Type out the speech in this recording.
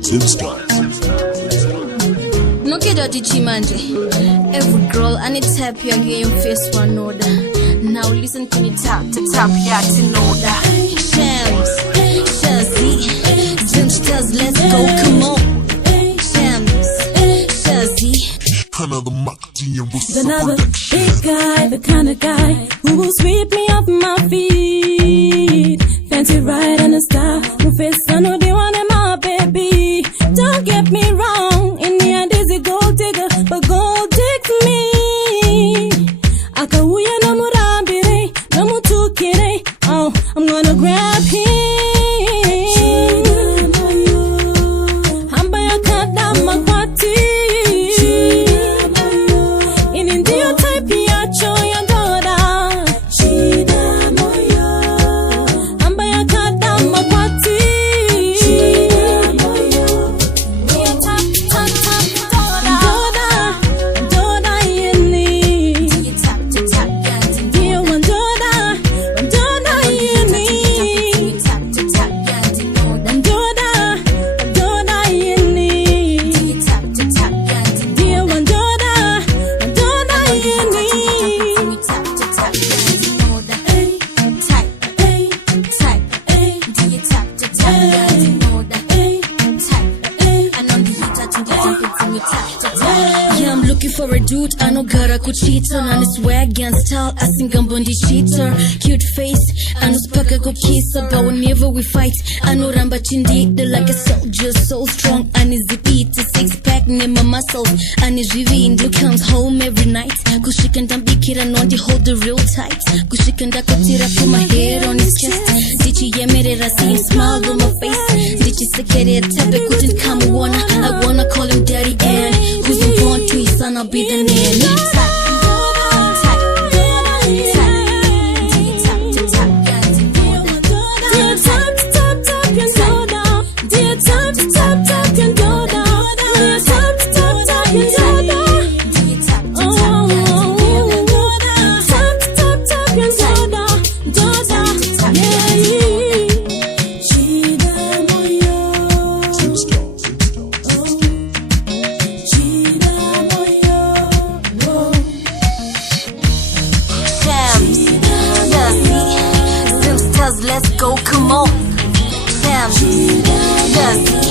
Zimstars. No kid Chimande. Every girl I need tap your game face one order. Now listen to me tap to tap yandinoda. Shams, Shazzy, Zimstars, let's go, come on. Shams, Shazzy. Another big guy, the kind of guy who will sweep me off my feet. Fancy ride and a star, no face, I know they want him my baby. Don't get me wrong, in the end is a gold digger, but gold digs me. Akawuya no murambire, no mutukire, oh, I'm gonna grab him. Hambaya kada makwati. Yeah, I'm looking for a dude, I know gotta go cheat on his swag and style, I think I'm bondi cheater. Cute face, I know spaka go kiss her, but whenever we fight, I know Ramba Chindi, they're like a soldier, so strong, and is it eat a six-pack, name my muscles, and is Vivindo comes home every night, kushikanda bikira nondi hold the real tight, kushikanda kotira put my hair on his chest, dichi yemerera see him smile on my face, dichi sekere tape couldn't come I wanna call him daddy and who's been born to his son, I'll be the nanny. Let's go, come on. Shams, Shazzy.